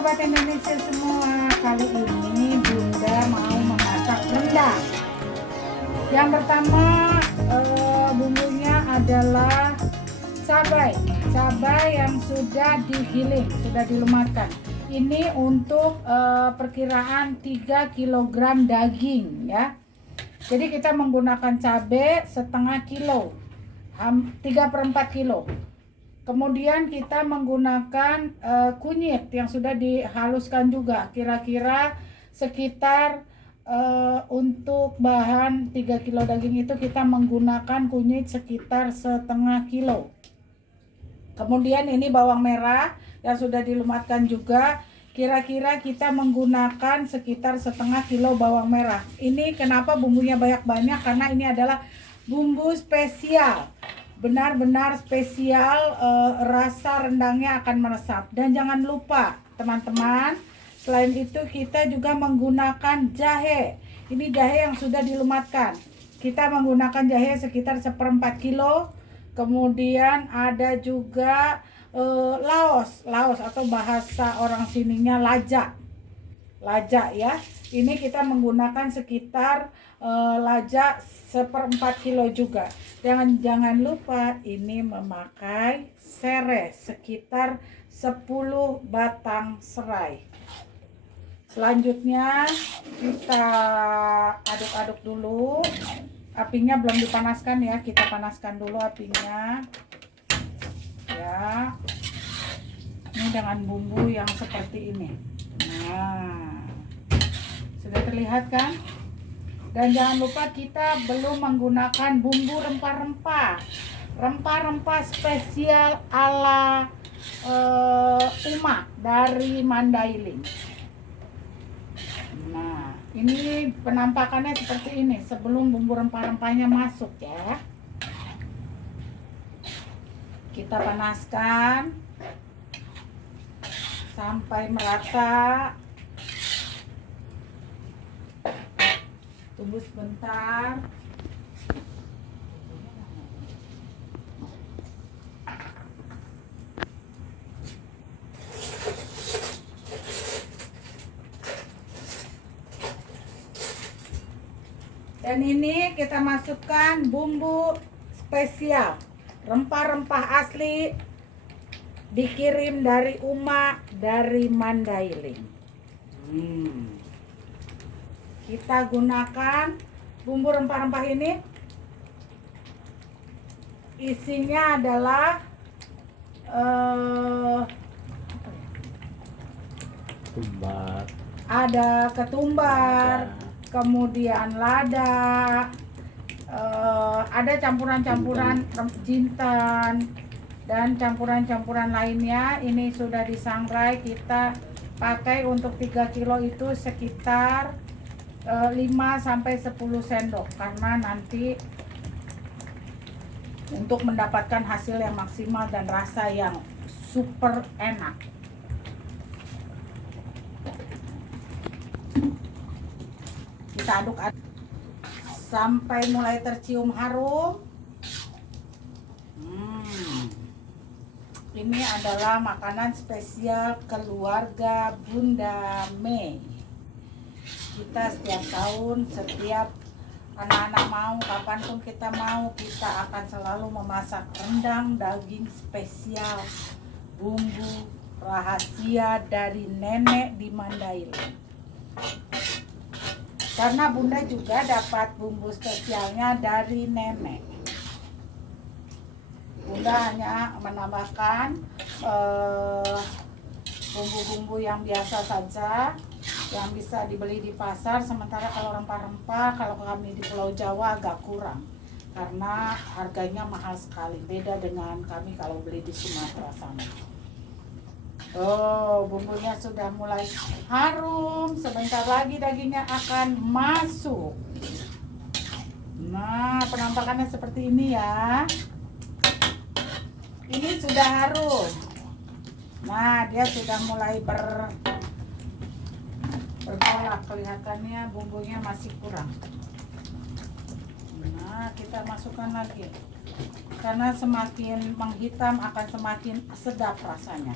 Sobat Indonesia semua, kali ini Bunda mau memasak rendang. Yang pertama bumbunya adalah cabai yang sudah digiling, sudah dilumatkan. Ini untuk perkiraan 3 kg daging ya. Jadi kita menggunakan cabai setengah kilo, 3/4 kilo. Kemudian kita menggunakan kunyit yang sudah dihaluskan juga, kira-kira sekitar untuk bahan 3 kilo daging itu kita menggunakan kunyit sekitar setengah kilo. Kemudian ini bawang merah yang sudah dilumatkan juga, kira-kira kita menggunakan sekitar setengah kilo bawang merah. Ini kenapa bumbunya banyak-banyak, karena ini adalah bumbu spesial. Benar-benar spesial, rasa rendangnya akan meresap. Dan jangan lupa teman-teman, selain itu kita juga menggunakan jahe. Ini jahe yang sudah dilumatkan. Kita menggunakan jahe sekitar 1/4 kilo. Kemudian ada juga laos atau bahasa orang sininya laja ya. Ini kita menggunakan sekitar laja 1/4 kilo juga. Jangan lupa ini memakai serai sekitar 10 batang serai. Selanjutnya kita aduk-aduk dulu. Apinya belum dipanaskan ya, kita panaskan dulu apinya ya. Ini dengan bumbu yang seperti ini. Nah, sudah terlihat kan? Dan jangan lupa kita belum menggunakan bumbu rempah-rempah spesial ala Uma dari Mandailing. Nah, ini penampakannya seperti ini sebelum bumbu rempah-rempahnya masuk ya. Kita panaskan sampai merata. Tunggu sebentar. Dan ini kita masukkan bumbu spesial, rempah-rempah asli dikirim dari Uma dari Mandailing. Kita gunakan bumbu rempah-rempah ini, isinya adalah ada ketumbar, kemudian lada, ada campuran-campuran jinten dan campuran-campuran lainnya. Ini sudah disangrai, kita pakai untuk 3 kilo itu sekitar 5-10 sendok, karena nanti untuk mendapatkan hasil yang maksimal dan rasa yang super enak. Kita aduk-aduk sampai mulai tercium harum. Ini adalah makanan spesial keluarga Bunda Mei. Kita setiap tahun, setiap anak-anak mau, kapanpun kita mau, kita akan selalu memasak rendang daging spesial, bumbu rahasia dari nenek di Mandailing. Karena Bunda juga dapat bumbu spesialnya dari nenek. Bunda hanya menambahkan bumbu-bumbu yang biasa saja, yang bisa dibeli di pasar. Sementara kalau rempah-rempah, kalau kami di Pulau Jawa agak kurang, karena harganya mahal sekali. Beda dengan kami kalau beli di Sumatera sana. Bumbunya sudah mulai harum. Sebentar lagi dagingnya akan masuk. Nah, penampakannya seperti ini ya. Ini sudah harum. Nah, dia sudah mulai bergolak. Kelihatannya bumbunya masih kurang. Nah, kita masukkan lagi. Karena semakin menghitam akan semakin sedap rasanya.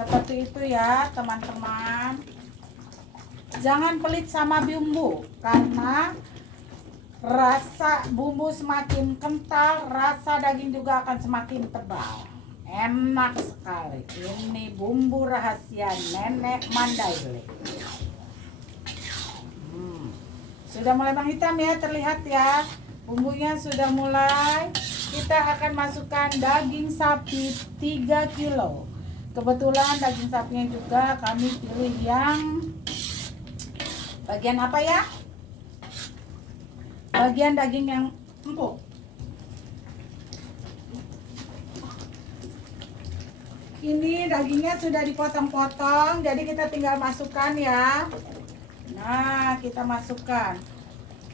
Seperti itu ya teman-teman. Jangan pelit sama bumbu, karena rasa bumbu semakin kental, rasa daging juga akan semakin tebal. Enak sekali. Ini bumbu rahasia Nenek Mandailing. Sudah mulai menghitam ya, terlihat ya. Bumbunya sudah mulai. Kita akan masukkan daging sapi 3 kilo. Kebetulan daging sapinya juga kami pilih yang bagian apa ya? Bagian daging yang empuk. Ini dagingnya sudah dipotong-potong, jadi kita tinggal masukkan ya. Nah, kita masukkan.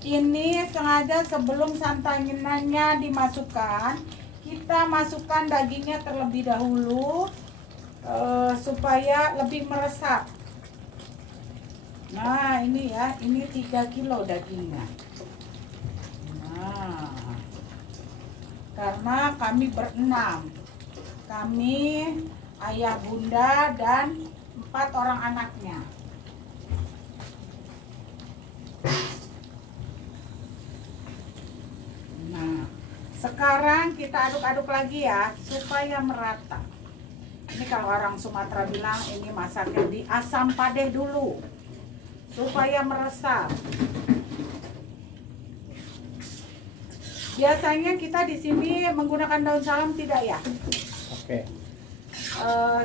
Ini sengaja sebelum santannya dimasukkan, kita masukkan dagingnya terlebih dahulu supaya lebih meresap. Nah, ini ya, ini 3 kilo dagingnya. Nah, karena kami berenam. Kami, ayah, bunda, dan 4 orang anaknya. Nah, sekarang kita aduk-aduk lagi ya, supaya merata. Ini kalau orang Sumatera bilang ini masaknya di asam padeh dulu, supaya meresap. Biasanya kita di sini menggunakan daun salam tidak ya? Oke.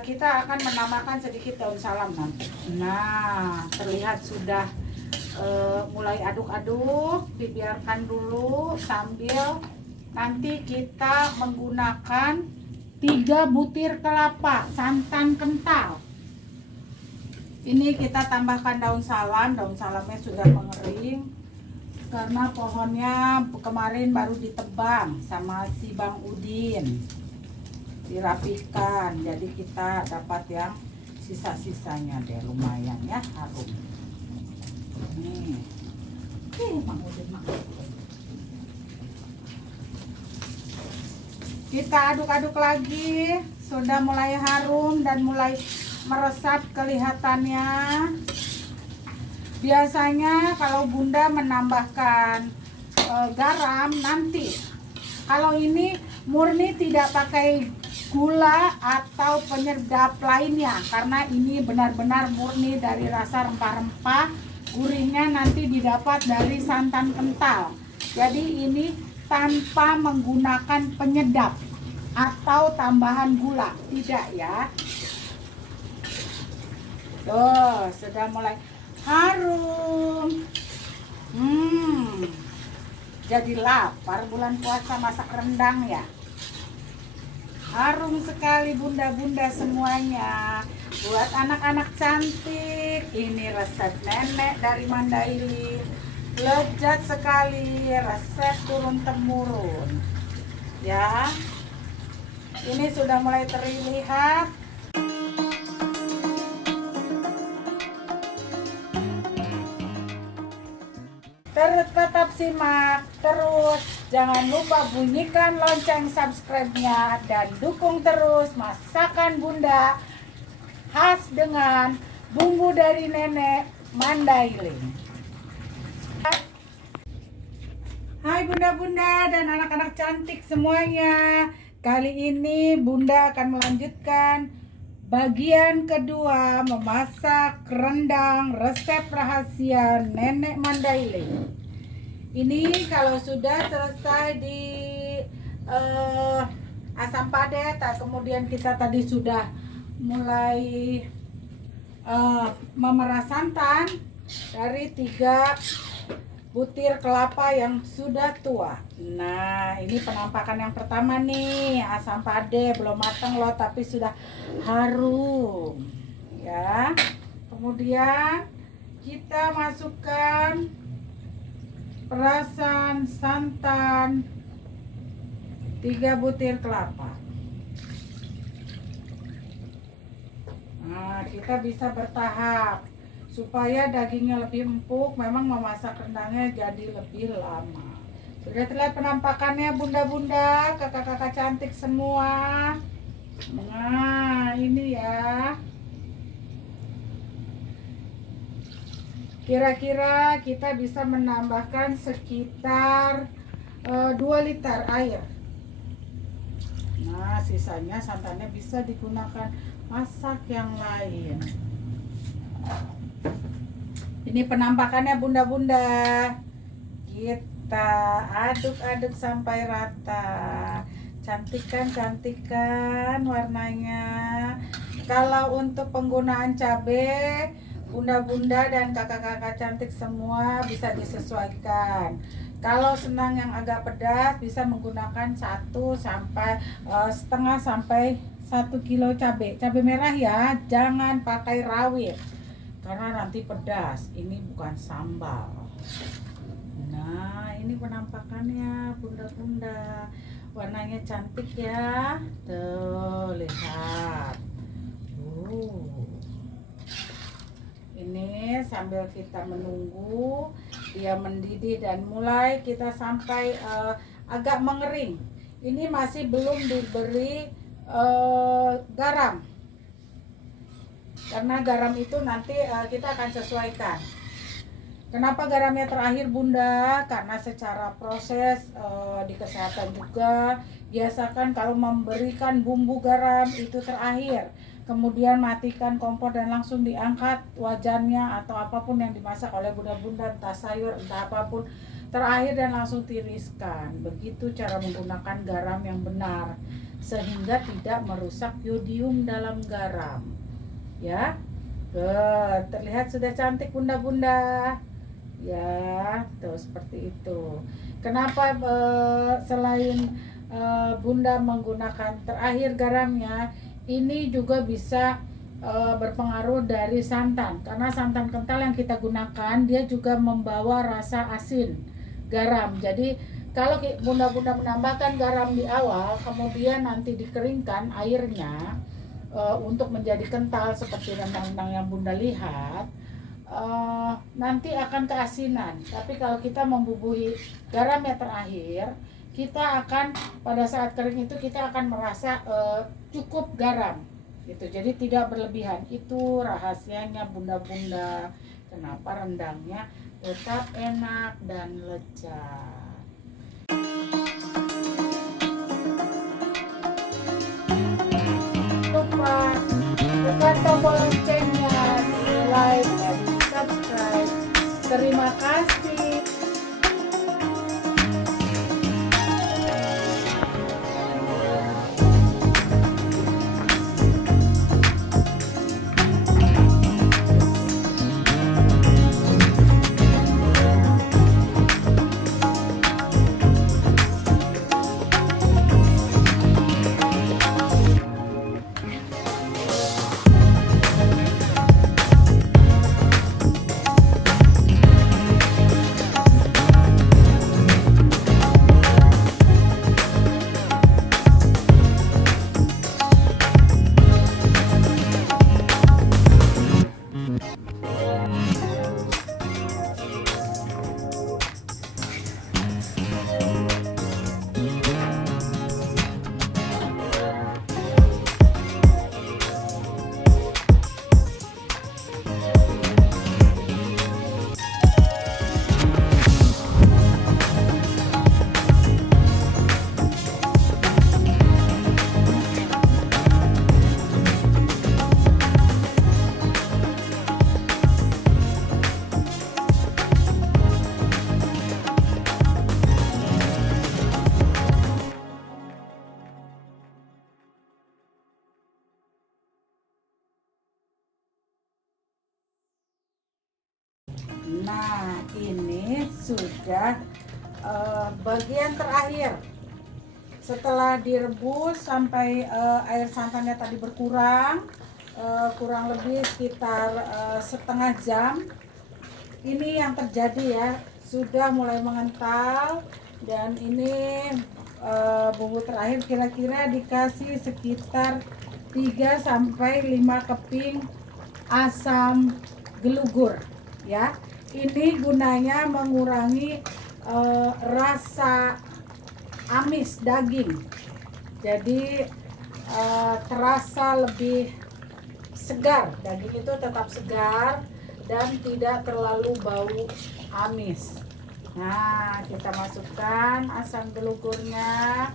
Kita akan menambahkan sedikit daun salam nanti. Nah, terlihat sudah mulai aduk-aduk, dibiarkan dulu sambil nanti kita menggunakan 3 butir kelapa santan kental. Ini kita tambahkan daun salamnya sudah mengering karena pohonnya kemarin baru ditebang sama si Bang Udin, dirapikan, jadi kita dapat yang sisa-sisanya deh, lumayan ya, harum. Nih, Bang Udin makan. Kita aduk-aduk lagi, sudah mulai harum dan mulai meresap kelihatannya. Biasanya kalau bunda menambahkan garam nanti. Kalau ini murni tidak pakai gula atau penyedap lainnya, karena ini benar-benar murni dari rasa rempah-rempah. Gurihnya nanti didapat dari santan kental. Jadi ini tanpa menggunakan penyedap atau tambahan gula, tidak ya. Tuh, sudah mulai harum. Jadi lapar bulan puasa masak rendang ya. Harum sekali bunda-bunda semuanya. Buat anak-anak cantik, ini resep nenek dari Mandailing. Lezat sekali, resep turun-temurun. Ya. Ini sudah mulai terlihat. Tetap simak terus, jangan lupa bunyikan lonceng subscribe-nya dan dukung terus masakan bunda khas dengan bumbu dari nenek Mandailing. Hai bunda-bunda dan anak-anak cantik semuanya. Kali ini bunda akan melanjutkan bagian kedua memasak rendang resep rahasia nenek Mandailing. Ini kalau sudah selesai di asam padet, kemudian kita tadi sudah mulai memerah santan dari 3 butir kelapa yang sudah tua. Nah, ini penampakan yang pertama nih, asam pade belum matang loh, tapi sudah harum ya. Kemudian kita masukkan perasan santan 3 butir kelapa. Nah, kita bisa bertahap supaya dagingnya lebih empuk. Memang memasak rendangnya jadi lebih lama. Sudah terlihat penampakannya bunda-bunda, kakak-kakak cantik semua. Nah, ini ya. Kira-kira kita bisa menambahkan sekitar 2 liter air. Nah, sisanya santannya bisa digunakan masak yang lain. Ini penampakannya bunda-bunda. Kita aduk-aduk sampai rata. Cantik kan warnanya. Kalau untuk penggunaan cabai, bunda-bunda dan kakak-kakak cantik semua bisa disesuaikan. Kalau senang yang agak pedas bisa menggunakan 1,5 sampai 1 kilo cabai merah ya, jangan pakai rawit karena nanti pedas. Ini bukan sambal. Nah, ini penampakannya bunda-bunda, warnanya cantik ya, tuh lihat. Ini sambil kita menunggu dia mendidih dan mulai kita sampai agak mengering. Ini masih belum diberi garam, karena garam itu nanti kita akan sesuaikan. Kenapa garamnya terakhir bunda? Karena secara proses di kesehatan juga biasakan kalau memberikan bumbu garam itu terakhir, kemudian matikan kompor dan langsung diangkat wajannya atau apapun yang dimasak oleh bunda-bunda, entah sayur entah apapun, terakhir dan langsung tiriskan. Begitu cara menggunakan garam yang benar sehingga tidak merusak yodium dalam garam ya. Terlihat sudah cantik bunda-bunda ya, tuh seperti itu. Kenapa selain bunda menggunakan terakhir garamnya, ini juga bisa berpengaruh dari santan, karena santan kental yang kita gunakan dia juga membawa rasa asin garam. Jadi kalau bunda-bunda menambahkan garam di awal, kemudian nanti dikeringkan airnya untuk menjadi kental seperti rendang-rendang yang bunda lihat, nanti akan keasinan. Tapi kalau kita membubuhi garamnya terakhir, kita akan pada saat kering itu kita akan merasa cukup garam gitu, jadi tidak berlebihan. Itu rahasianya bunda-bunda, kenapa rendangnya tetap enak dan lezat. Lupa tekan tombol loncengnya, like dan subscribe. Terima kasih. Nah, ini sudah bagian terakhir. Setelah direbus sampai air santannya tadi berkurang, kurang lebih sekitar setengah jam. Ini yang terjadi ya, sudah mulai mengental. Dan ini bumbu terakhir kira-kira dikasih sekitar 3 sampai 5 keping asam gelugur ya. Ini gunanya mengurangi rasa amis daging, jadi terasa lebih segar. Daging itu tetap segar, dan tidak terlalu bau amis. Nah, kita masukkan asam gelugurnya.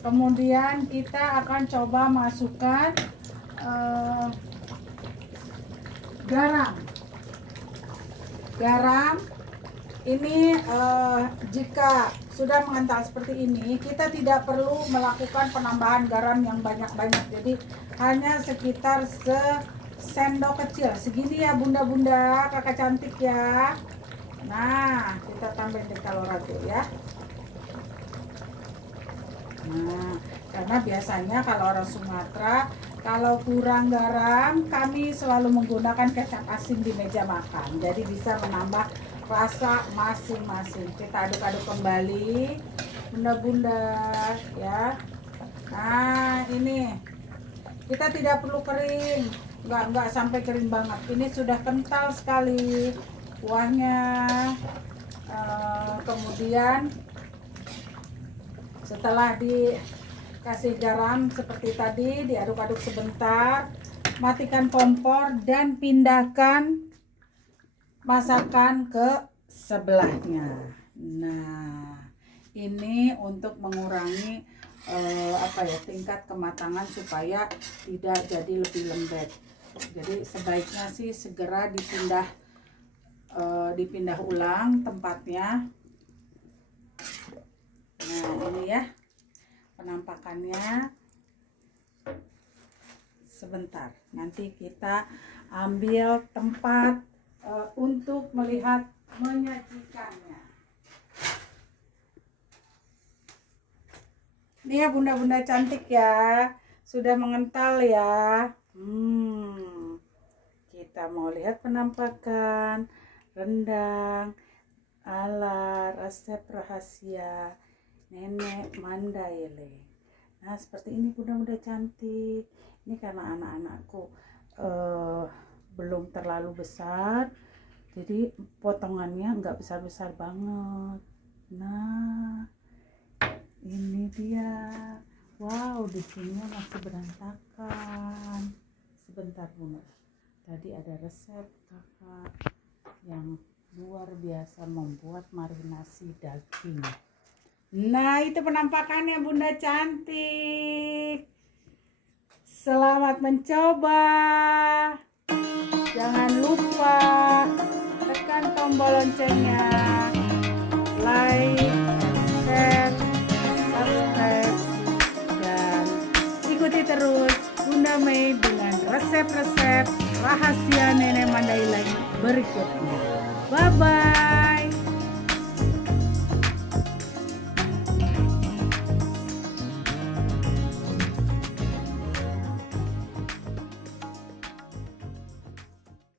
Kemudian kita akan coba masukkan garam. Ini jika sudah mengental seperti ini, kita tidak perlu melakukan penambahan garam yang banyak-banyak. Jadi hanya sekitar sendok kecil segini ya bunda-bunda, kakak cantik ya. Nah, kita tambahin di kaloratu ya. Nah, karena biasanya kalau orang Sumatera, kalau kurang garam, kami selalu menggunakan kecap asin di meja makan. Jadi bisa menambah rasa masing-masing. Kita aduk-aduk kembali, bunda-bunda ya. Nah, ini kita tidak perlu kering, nggak sampai kering banget. Ini sudah kental sekali kuahnya. Kemudian setelah dikasih garam seperti tadi, diaduk-aduk sebentar, matikan kompor dan pindahkan masakan ke sebelahnya. Nah, ini untuk mengurangi tingkat kematangan supaya tidak jadi lebih lembek. Jadi sebaiknya sih segera dipindah ulang tempatnya. Nah, ini ya penampakannya. Sebentar, nanti kita ambil tempat untuk melihat menyajikannya. Ini ya bunda-bunda cantik ya, sudah mengental ya. Kita mau lihat penampakan rendang ala resep rahasia Nenek Mandailing. Nah, seperti ini bunda-bunda cantik. Ini karena anak-anakku belum terlalu besar, jadi potongannya nggak besar-besar banget. Nah, ini dia. Wow, di sini masih berantakan. Sebentar bunda. Tadi ada resep kakak yang luar biasa membuat marinasi daging. Nah, itu penampakannya bunda cantik. Selamat mencoba. Jangan lupa tekan tombol loncengnya, like, share, subscribe, dan ikuti terus Bunda Mei dengan resep-resep rahasia Nenek Mandailing berikutnya. Bye bye.